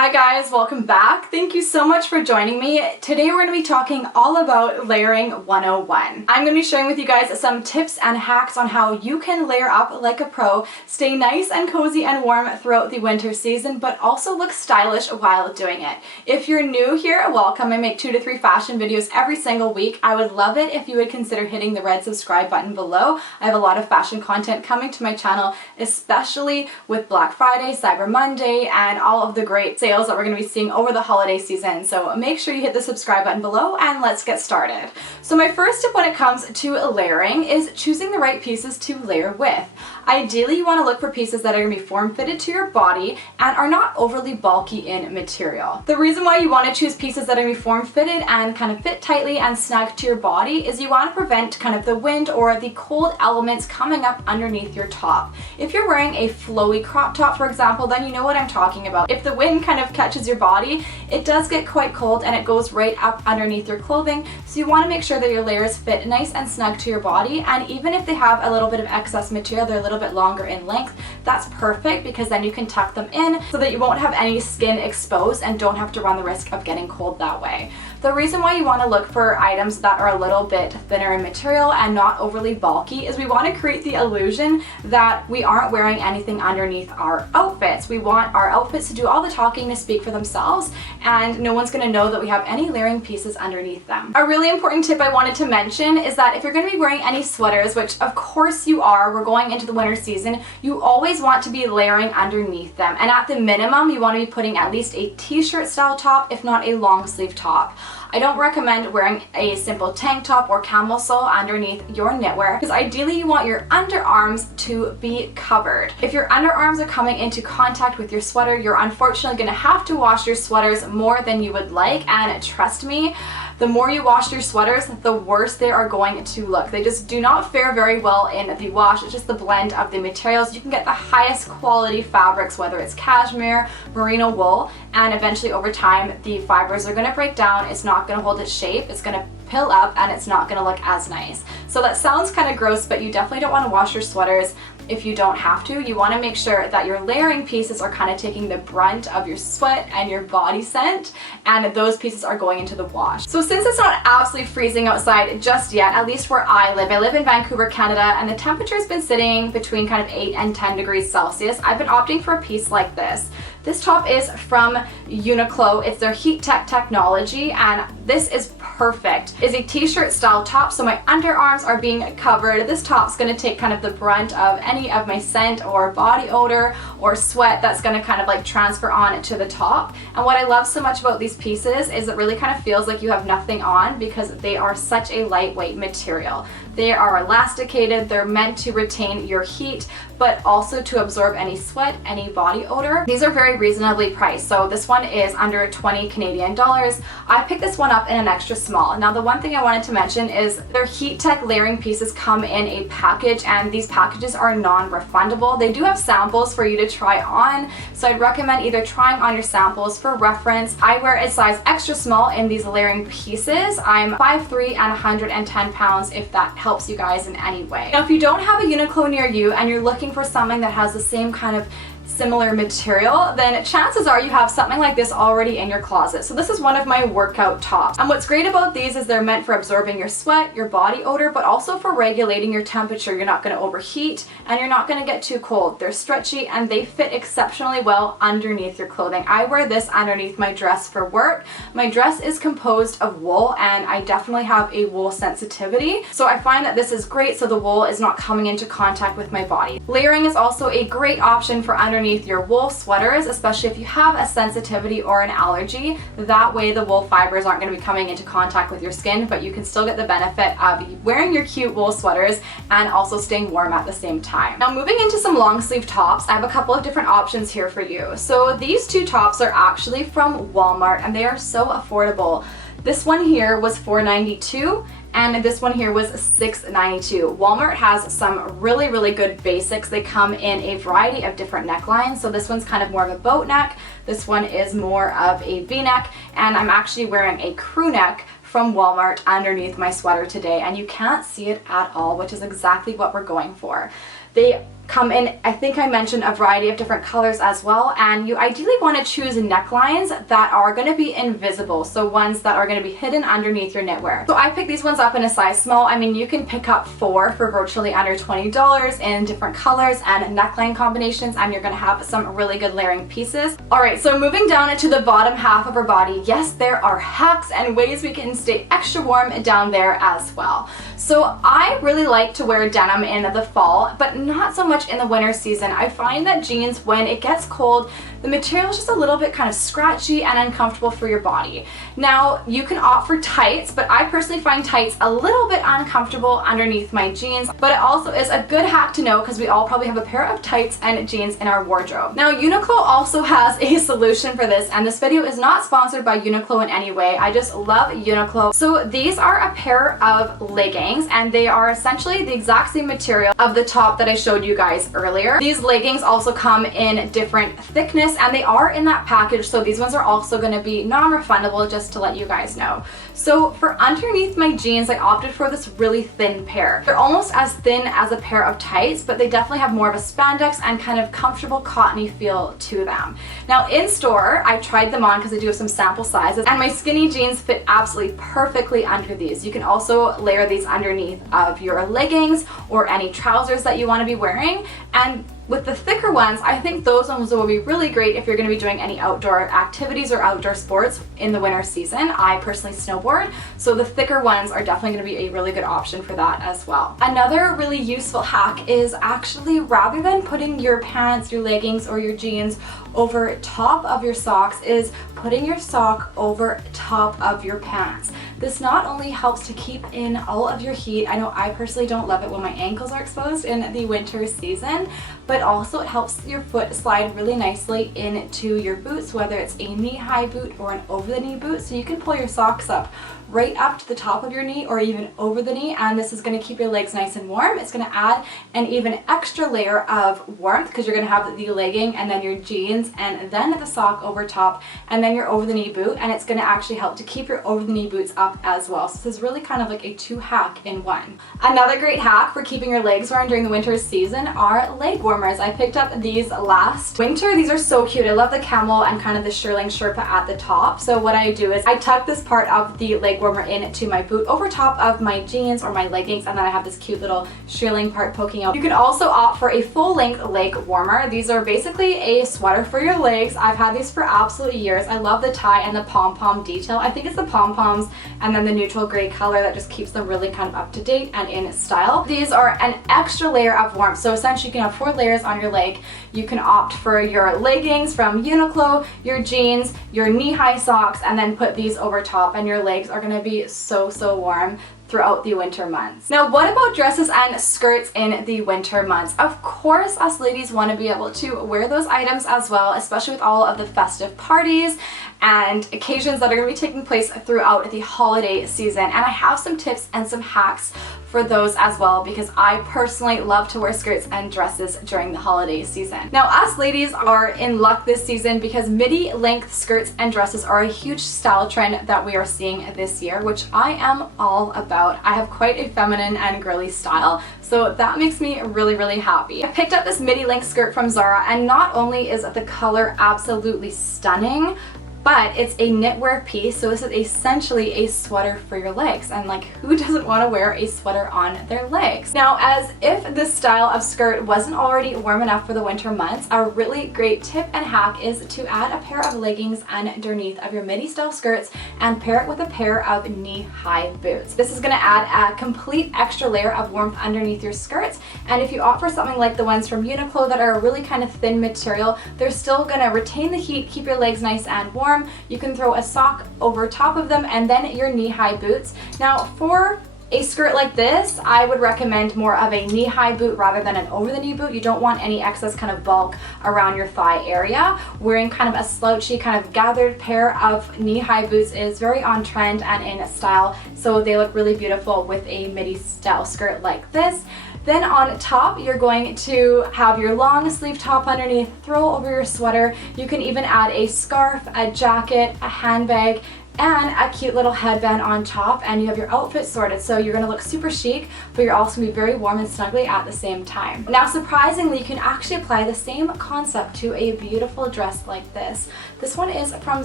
Hi guys, welcome back. Thank you so much for joining me. Today we're going to be talking all about layering 101. I'm going to be sharing with you guys some tips and hacks on how you can layer up like a pro, stay nice and cozy and warm throughout the winter season, but also look stylish while doing it. If you're new here, welcome. I make 2 to 3 fashion videos every single week. I would love it if you would consider hitting the red subscribe button below. I have a lot of fashion content coming to my channel, especially with Black Friday, Cyber Monday, and all of the great sales that we're going to be seeing over the holiday season. So make sure you hit the subscribe button below and let's get started. So my first tip when it comes to layering is choosing the right pieces to layer with. Ideally, you want to look for pieces that are going to be form-fitted to your body and are not overly bulky in material. The reason why you want to choose pieces that are going to be form-fitted and kind of fit tightly and snug to your body is you want to prevent kind of the wind or the cold elements coming up underneath your top. If you're wearing a flowy crop top, for example, then you know what I'm talking about. If the wind kind of catches your body, it does get quite cold and it goes right up underneath your clothing. So you want to make sure that your layers fit nice and snug to your body, and even if they have a little bit of excess material, they're a little bit longer in length, that's perfect because then you can tuck them in so that you won't have any skin exposed and don't have to run the risk of getting cold that way. The reason why you want to look for items that are a little bit thinner in material and not overly bulky is we want to create the illusion that we aren't wearing anything underneath our outfits. We want our outfits to do all the talking, to speak for themselves, and no one's going to know that we have any layering pieces underneath them. A really important tip I wanted to mention is that if you're going to be wearing any sweaters, which of course you are, we're going into the winter season, you always want to be layering underneath them. And at the minimum, you want to be putting at least a t-shirt style top, if not a long sleeve top. I don't recommend wearing a simple tank top or camel sole underneath your knitwear because ideally you want your underarms to be covered. If your underarms are coming into contact with your sweater, you're unfortunately going to have to wash your sweaters more than you would like, and trust me, the more you wash your sweaters, the worse they are going to look. They just do not fare very well in the wash. It's just the blend of the materials. You can get the highest quality fabrics, whether it's cashmere, merino wool, and eventually over time the fibers are going to break down. It's not going to hold its shape. It's going to pill up and it's not going to look as nice. So that sounds kind of gross, but you definitely don't want to wash your sweaters if you don't have to. You want to make sure that your layering pieces are kind of taking the brunt of your sweat and your body scent, and those pieces are going into the wash. So since it's not absolutely freezing outside just yet, at least where I live in Vancouver, Canada, and the temperature's been sitting between kind of 8 and 10 degrees Celsius, I've been opting for a piece like this. This top is from Uniqlo. It's their Heat Tech technology, and this is perfect. It's a t-shirt style top, so my underarms are being covered. This top's going to take kind of the brunt of any of my scent or body odor or sweat that's going to kind of like transfer on to the top. And what I love so much about these pieces is it really kind of feels like you have nothing on because they are such a lightweight material. They are elasticated, they're meant to retain your heat, but also to absorb any sweat, any body odor. These are very reasonably priced. So this one is under 20 Canadian dollars. I picked this one up in an extra small. Now the one thing I wanted to mention is their Heat Tech layering pieces come in a package, and these packages are non-refundable. They do have samples for you to try on, so I'd recommend either trying on your samples for reference. I wear a size extra small in these layering pieces. I'm 5'3" and 110 pounds if that helps you guys in any way. Now if you don't have a Uniqlo near you and you're looking for something that has the same kind of similar material, then chances are you have something like this already in your closet. So this is one of my workout tops. And what's great about these is they're meant for absorbing your sweat, your body odor, but also for regulating your temperature. You're not going to overheat and you're not going to get too cold. They're stretchy and they fit exceptionally well underneath your clothing. I wear this underneath my dress for work. My dress is composed of wool and I definitely have a wool sensitivity. So I find that this is great so the wool is not coming into contact with my body. Layering is also a great option for underneath your wool sweaters, especially if you have a sensitivity or an allergy. That way the wool fibers aren't going to be coming into contact with your skin, but you can still get the benefit of wearing your cute wool sweaters and also staying warm at the same time. Now moving into some long sleeve tops, I have a couple of different options here for you. So these two tops are actually from Walmart and they are so affordable. This one here was $4.92 and this one here was $6.92. Walmart has some really good basics. They come in a variety of different necklines. So this one's kind of more of a boat neck. This one is more of a V-neck, and I'm actually wearing a crew neck from Walmart underneath my sweater today, and you can't see it at all, which is exactly what we're going for. They come in, I think I mentioned, a variety of different colors as well, and you ideally want to choose necklines that are going to be invisible, so ones that are going to be hidden underneath your knitwear. So I picked these ones up in a size small. I mean, you can pick up 4 for virtually under $20 in different colors and neckline combinations, and you're going to have some really good layering pieces. Alright, so moving down to the bottom half of our body, yes, there are hacks and ways we can stay extra warm down there as well. So I really like to wear denim in the fall, but not so much in the winter season. I find that jeans, when it gets cold, the material is just a little bit kind of scratchy and uncomfortable for your body. Now, you can opt for tights, but I personally find tights a little bit uncomfortable underneath my jeans, but it also is a good hack to know because we all probably have a pair of tights and jeans in our wardrobe. Now, Uniqlo also has a solution for this, and this video is not sponsored by Uniqlo in any way. I just love Uniqlo. So these are a pair of leggings, and they are essentially the exact same material of the top that I showed you guys earlier. These leggings also come in different thickness, and they are in that package, so these ones are also going to be non-refundable, just to let you guys know. So for underneath my jeans, I opted for this really thin pair. They're almost as thin as a pair of tights, but they definitely have more of a spandex and kind of comfortable cottony feel to them. Now in store, I tried them on because I do have some sample sizes, and my skinny jeans fit absolutely perfectly under these. You can also layer these underneath of your leggings or any trousers that you want to be wearing, and with the thicker ones, I think those ones will be really great if you're going to be doing any outdoor activities or outdoor sports in the winter season. I personally snowboard, so the thicker ones are definitely going to be a really good option for that as well. Another really useful hack is actually, rather than putting your pants, your leggings, or your jeans over top of your socks, is putting your sock over top of your pants. This not only helps to keep in all of your heat, I know I personally don't love it when my ankles are exposed in the winter season, but also it helps your foot slide really nicely into your boots, whether it's a knee-high boot or an over-the-knee boot, so you can pull your socks up right up to the top of your knee or even over the knee, and this is going to keep your legs nice and warm. It's going to add an even extra layer of warmth because you're going to have the legging and then your jeans and then the sock over top and then your over-the-knee boot, and it's going to actually help to keep your over-the-knee boots up as well. So this is really kind of like a 2-hack in 1. Another great hack for keeping your legs warm during the winter season are leg warmers. I picked up these last winter. These are so cute. I love the camel and kind of the shearling Sherpa at the top. So what I do is I tuck this part of the leg warmer into my boot over top of my jeans or my leggings, and then I have this cute little shearling part poking out. You can also opt for a full-length leg warmer. These are basically a sweater for your legs. I've had these for absolutely years. I love the tie and the pom-pom detail. I think it's the pom-poms and then the neutral gray color that just keeps them really kind of up to date and in style. These are an extra layer of warmth, so essentially you can have 4 layers on your leg. You can opt for your leggings from Uniqlo, your jeans, your knee-high socks, and then put these over top, and your legs are going to be so warm throughout the winter months. Now, what about dresses and skirts in the winter months? Of course, us ladies want to be able to wear those items as well, especially with all of the festive parties and occasions that are going to be taking place throughout the holiday season. And I have some tips and some hacks for those as well, because I personally love to wear skirts and dresses during the holiday season. Now, us ladies are in luck this season because midi length skirts and dresses are a huge style trend that we are seeing this year, which I am all about. I have quite a feminine and girly style, so that makes me really happy. I picked up this midi length skirt from Zara, and not only is the color absolutely stunning, but it's a knitwear piece, so this is essentially a sweater for your legs, and like, who doesn't want to wear a sweater on their legs? Now, as if this style of skirt wasn't already warm enough for the winter months, a really great tip and hack is to add a pair of leggings underneath of your midi style skirts and pair it with a pair of knee-high boots. This is going to add a complete extra layer of warmth underneath your skirts, and if you opt for something like the ones from Uniqlo that are a really kind of thin material, they're still going to retain the heat, keep your legs nice and warm. You can throw a sock over top of them and then your knee-high boots. Now, for a skirt like this, I would recommend more of a knee-high boot rather than an over-the-knee boot. You don't want any excess kind of bulk around your thigh area. Wearing kind of a slouchy, kind of gathered pair of knee-high boots is very on trend and in style, so they look really beautiful with a midi style skirt like this. Then on top, you're going to have your long sleeve top underneath, throw over your sweater. You can even add a scarf, a jacket, a handbag, and a cute little headband on top, and you have your outfit sorted. So you're gonna look super chic, but you're also gonna be very warm and snuggly at the same time. Now, surprisingly, you can actually apply the same concept to a beautiful dress like this. This one is from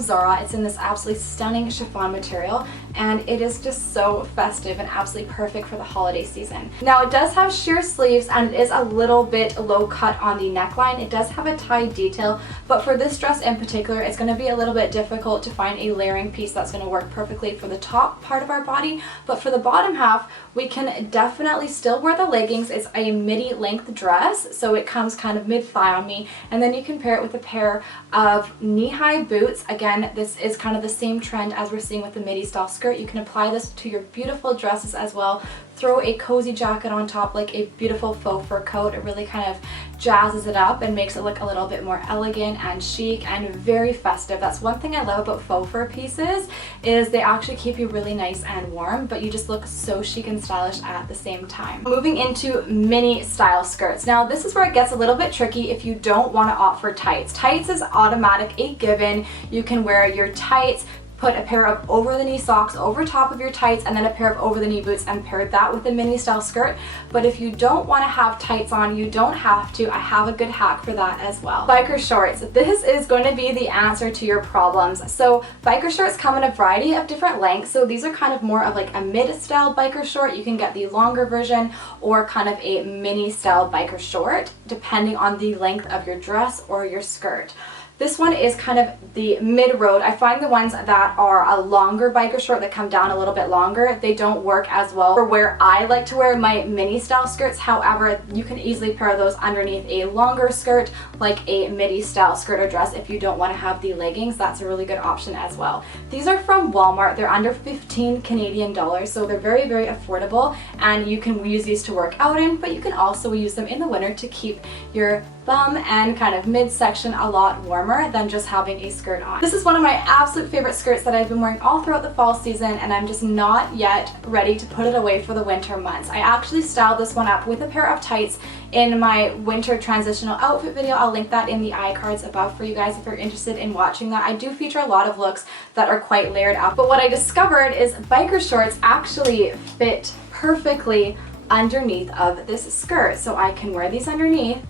Zara. It's in this absolutely stunning chiffon material, and it is just so festive and absolutely perfect for the holiday season. Now, it does have sheer sleeves, and it is a little bit low cut on the neckline. It does have a tie detail, but for this dress in particular, it's going to be a little bit difficult to find a layering piece that's going to work perfectly for the top part of our body, but for the bottom half, we can definitely still wear the leggings. It's a midi length dress, so it comes kind of mid-thigh on me, and then you can pair it with a pair of knee-high boots. Again, this is kind of the same trend as we're seeing with the midi style skirt. You can apply this to your beautiful dresses as well. Throw a cozy jacket on top, like a beautiful faux fur coat. It really kind of jazzes it up and makes it look a little bit more elegant and chic and very festive. That's one thing I love about faux fur pieces, is they actually keep you really nice and warm, but you just look so chic and stylish at the same time. Moving into mini style skirts. Now, this is where it gets a little bit tricky if you don't want to opt for tights. Tights is automatic, a given. You can wear your tights, put a pair of over-the-knee socks over top of your tights, and then a pair of over-the-knee boots, and pair that with a mini style skirt. But if you don't want to have tights on, you don't have to. I have a good hack for that as well. Biker shorts. This is going to be the answer to your problems. So biker shorts come in a variety of different lengths. So these are kind of more of like a mid-style biker short. You can get the longer version or kind of a mini style biker short, depending on the length of your dress or your skirt. This one is kind of the mid-road. I find the ones that are a longer biker short that come down a little bit longer, they don't work as well for where I like to wear my mini style skirts. However, you can easily pair those underneath a longer skirt, like a midi style skirt or dress. If you don't want to have the leggings, that's a really good option as well. These are from Walmart. They're under 15 Canadian dollars, so they're very, very affordable, and you can use these to work out in, but you can also use them in the winter to keep your bum and kind of midsection a lot warmer than just having a skirt on. This is one of my absolute favorite skirts that I've been wearing all throughout the fall season, and I'm just not yet ready to put it away for the winter months. I actually styled this one up with a pair of tights in my winter transitional outfit video. I'll link that in the iCards above for you guys if you're interested in watching that. I do feature a lot of looks that are quite layered up, but what I discovered is biker shorts actually fit perfectly underneath of this skirt. So I can wear these underneath,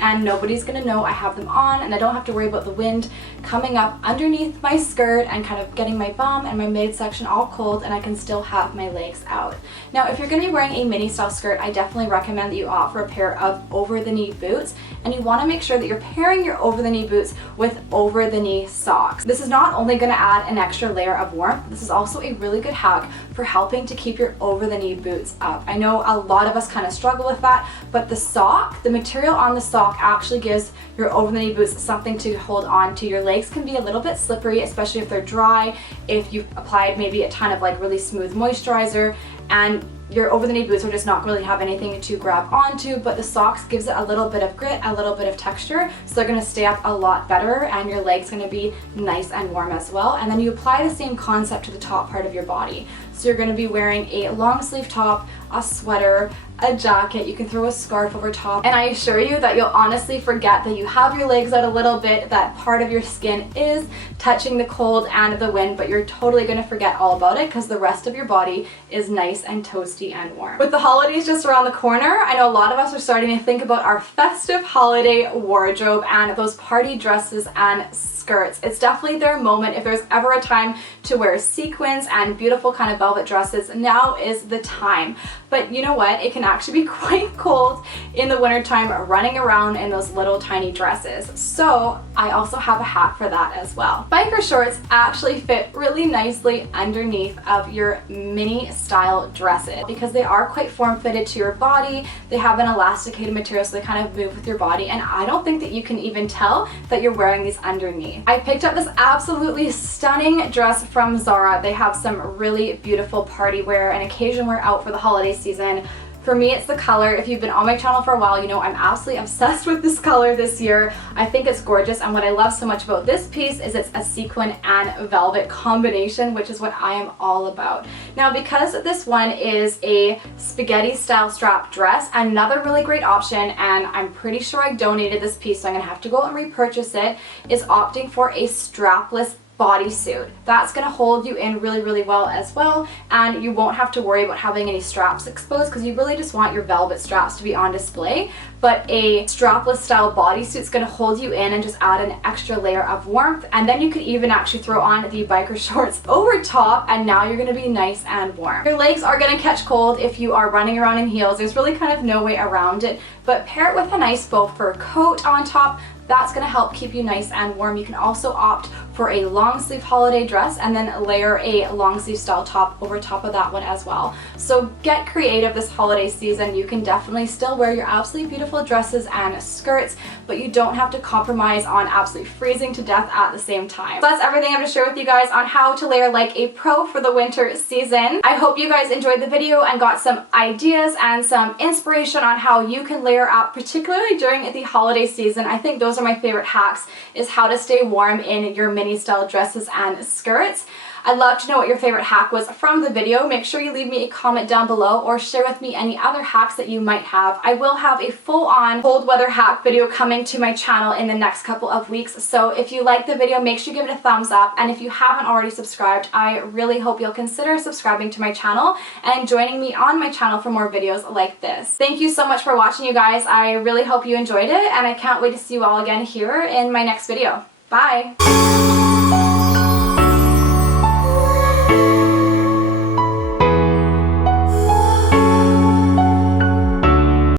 and nobody's gonna know I have them on, and I don't have to worry about the wind coming up underneath my skirt and kind of getting my bum and my midsection all cold, and I can still have my legs out. Now, if you're gonna be wearing a mini style skirt, I definitely recommend that you opt for a pair of over-the-knee boots, and you wanna make sure that you're pairing your over-the-knee boots with over-the-knee socks. This is not only gonna add an extra layer of warmth, this is also a really good hack for helping to keep your over-the-knee boots up. I know a lot of us kind of struggle with that, but the sock, the material on the sock actually gives your over-the-knee boots something to hold on to. Your legs can be a little bit slippery, especially if they're dry, if you've applied maybe a ton of like really smooth moisturizer, and your over-the-knee boots are just not really have anything to grab onto, but the socks gives it a little bit of grit, a little bit of texture, so they're gonna stay up a lot better, and your legs gonna be nice and warm as well. And then you apply the same concept to the top part of your body. So you're gonna be wearing a long sleeve top, a sweater, a jacket, you can throw a scarf over top, and I assure you that you'll honestly forget that you have your legs out a little bit, that part of your skin is touching the cold and the wind, but you're totally gonna forget all about it because the rest of your body is nice and toasty and warm. With the holidays just around the corner, I know a lot of us are starting to think about our festive holiday wardrobe and those party dresses and skirts. It's definitely their moment. If there's ever a time to wear sequins and beautiful kind of velvet dresses, now is the time. But you know what? It can actually be quite cold in the wintertime running around in those little tiny dresses. So I also have a hat for that as well. Biker shorts actually fit really nicely underneath of your mini style dresses because they are quite form-fitted to your body. They have an elasticated material, so they kind of move with your body, and I don't think that you can even tell that you're wearing these underneath. I picked up this absolutely stunning dress from Zara. They have some really beautiful party wear and occasion wear out for the holiday season. For me, it's the color. If you've been on my channel for a while, you know I'm absolutely obsessed with this color this year. I think it's gorgeous, and what I love so much about this piece is it's a sequin and velvet combination, which is what I am all about. Now, because this one is a spaghetti style strap dress, another really great option, and I'm pretty sure I donated this piece, so I'm gonna have to go and repurchase it, is opting for a strapless bodysuit. That's going to hold you in really, really well as well, and you won't have to worry about having any straps exposed because you really just want your velvet straps to be on display. But a strapless style bodysuit is going to hold you in and just add an extra layer of warmth. And then you could even actually throw on the biker shorts over top, and now you're going to be nice and warm. Your legs are going to catch cold if you are running around in heels. There's really kind of no way around it, but pair it with a nice faux fur coat on top. That's going to help keep you nice and warm. You can also opt for a long sleeve holiday dress and then layer a long sleeve style top over top of that one as well. So get creative this holiday season. You can definitely still wear your absolutely beautiful dresses and skirts, but you don't have to compromise on absolutely freezing to death at the same time. So that's everything I'm going to share with you guys on how to layer like a pro for the winter season. I hope you guys enjoyed the video and got some ideas and some inspiration on how you can layer up, particularly during the holiday season. I think those are my favorite hacks, is how to stay warm in your mini style dresses and skirts. I'd love to know what your favorite hack was from the video. Make sure you leave me a comment down below or share with me any other hacks that you might have. I will have a full-on cold weather hack video coming to my channel in the next couple of weeks. So if you like the video, make sure you give it a thumbs up. And if you haven't already subscribed, I really hope you'll consider subscribing to my channel and joining me on my channel for more videos like this. Thank you so much for watching, you guys. I really hope you enjoyed it, and I can't wait to see you all again here in my next video. Bye!